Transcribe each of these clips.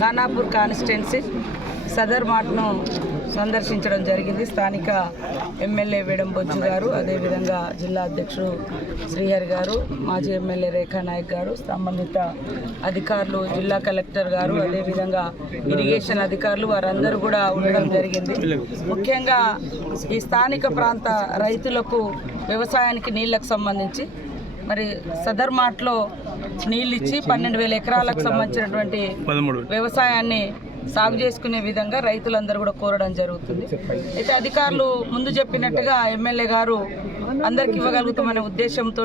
Khanapur constituency Sadar మార్ట్ను సందర్శించడం జరిగింది. స్థానిక ఎమ్మెల్యే వేడం బొజ్జు గారు, అదేవిధంగా జిల్లా అధ్యక్షుడు శ్రీహరి గారు, మాజీ ఎమ్మెల్యే రేఖా నాయక్ గారు, సంబంధిత అధికారులు, జిల్లా కలెక్టర్ గారు, అదేవిధంగా ఇరిగేషన్ అధికారులు వారందరూ కూడా ఉండడం జరిగింది. ముఖ్యంగా ఈ స్థానిక ప్రాంత రైతులకు వ్యవసాయానికి నీళ్లకు సంబంధించి మరి సదర్ మార్ట్లో నీళ్ళు ఇచ్చి 12,000 ఎకరాలకు సంబంధించినటువంటి వ్యవసాయాన్ని సాగు చేసుకునే విధంగా రైతులందరూ కూడా కోరడం జరుగుతుంది. అయితే అధికారులు ముందు చెప్పినట్టుగా ఎమ్మెల్యే గారు అందరికి ఇవ్వగలుగుతామనే ఉద్దేశంతో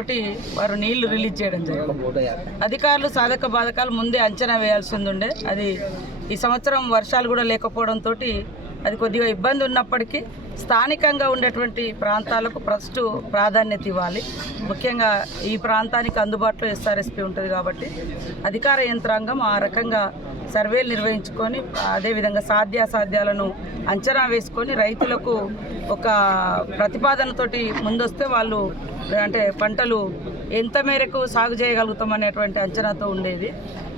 వారు నీళ్లు రిలీజ్ చేయడం జరిగింది. అధికారులు సాధక బాధకాలు ముందే అంచనా వేయాల్సి ఉండే, అది ఈ సంవత్సరం వర్షాలు కూడా లేకపోవడంతో అది కొద్దిగా ఇబ్బంది ఉన్నప్పటికీ స్థానికంగా ఉండేటువంటి ప్రాంతాలకు ఫస్ట్ ప్రాధాన్యత ఇవ్వాలి. ముఖ్యంగా ఈ ప్రాంతానికి అందుబాటులో ఎస్ఆర్ఎస్పీ ఉంటుంది కాబట్టి అధికార యంత్రాంగం ఆ రకంగా సర్వేలు నిర్వహించుకొని అదేవిధంగా సాధ్యాసాధ్యాలను అంచనా వేసుకొని రైతులకు ఒక ప్రతిపాదనతోటి ముందొస్తే వాళ్ళు అంటే పంటలు ఎంత మేరకు సాగు చేయగలుగుతాం అనేటువంటి అంచనాతో ఉండేది.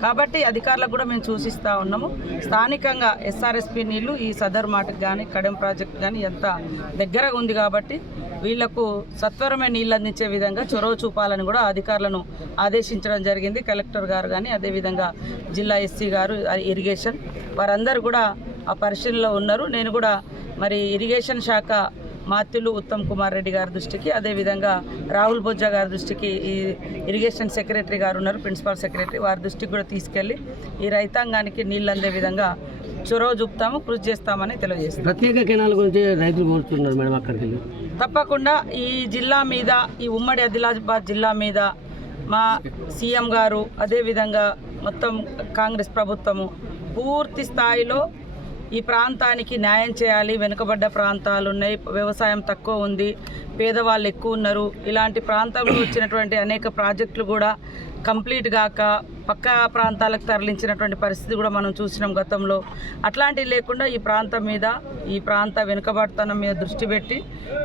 కాబట్టి అధికారులకు కూడా మేము సూచిస్తూ ఉన్నాము, స్థానికంగా ఎస్ఆర్ఎస్పీ నీళ్లు ఈ సదర్ మార్ట్కి కానీ కడెం ప్రాజెక్ట్ కానీ ఎంత దగ్గరగా ఉంది కాబట్టి వీళ్లకు సత్వరమే నీళ్ళు అందించే విధంగా చొరవ చూపాలని కూడా అధికారులను ఆదేశించడం జరిగింది. కలెక్టర్ గారు కానీ అదేవిధంగా జిల్లా ఎస్సీ గారు, ఇరిగేషన్ వారందరూ కూడా ఆ పరిశీలనలో ఉన్నారు. నేను కూడా మరి ఇరిగేషన్ శాఖ మాత్యులు ఉత్తమ్ కుమార్ రెడ్డి గారి దృష్టికి, అదేవిధంగా రాహుల్ బొజ్జా గారి దృష్టికి, ఈ ఇరిగేషన్ సెక్రటరీ గారు ఉన్నారు, ప్రిన్సిపల్ సెక్రటరీ, వారి దృష్టికి కూడా తీసుకెళ్లి ఈ రైతాంగానికి నీళ్ళు అందే విధంగా చొరవ చూపుతాము, కృషి చేస్తామని తెలియజేస్తాం. ప్రత్యేక కెనాల గురించి రైతులు కోరుతున్నారు మేడం, అక్కడికి తప్పకుండా ఈ జిల్లా మీద, ఈ ఉమ్మడి ఆదిలాబాద్ జిల్లా మీద మా సీఎం గారు అదేవిధంగా మొత్తం కాంగ్రెస్ ప్రభుత్వము పూర్తి స్థాయిలో ఈ ప్రాంతానికి న్యాయం చేయాలి. వెనుకబడ్డ ప్రాంతాలు ఉన్నాయి, వ్యవసాయం తక్కువ ఉంది, పేదవాళ్ళు ఎక్కువ ఉన్నారు. ఇలాంటి ప్రాంతంలో వచ్చినటువంటి అనేక ప్రాజెక్టులు కూడా కంప్లీట్ కాక పక్క ప్రాంతాలకు తరలించినటువంటి పరిస్థితి కూడా మనం చూసినాం గతంలో. అట్లాంటివి లేకుండా ఈ ప్రాంతం మీద, ఈ ప్రాంత వెనుకబడతనం మీద దృష్టి పెట్టి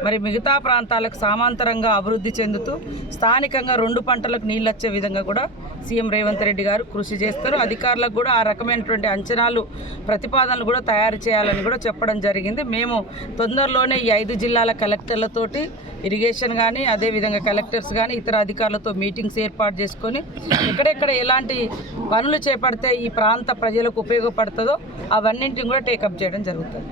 మరి మిగతా ప్రాంతాలకు సమాంతరంగా అభివృద్ధి చెందుతూ స్థానికంగా 2 పంటలకు నీళ్ళు వచ్చే విధంగా కూడా సీఎం రేవంత్ రెడ్డి గారు కృషి చేస్తారు. అధికారులకు కూడా ఆ రకమైనటువంటి అంచనాలు, ప్రతిపాదనలు కూడా తయారు చేయాలని కూడా చెప్పడం జరిగింది. మేము తొందరలోనే ఈ 5 జిల్లాల కలెక్టర్లతోటి ఇరిగేషన్ కానీ అదేవిధంగా కలెక్టర్స్ కానీ ఇతర అధికారులతో మీటింగ్స్ ఏర్పాటు చేసుకొని ఎక్కడెక్కడ ఎలాంటి పనులు చేపడితే ఈ ప్రాంత ప్రజలకు ఉపయోగపడుతుందో అవన్నింటిని కూడా టేకప్ చేయడం జరుగుతుంది.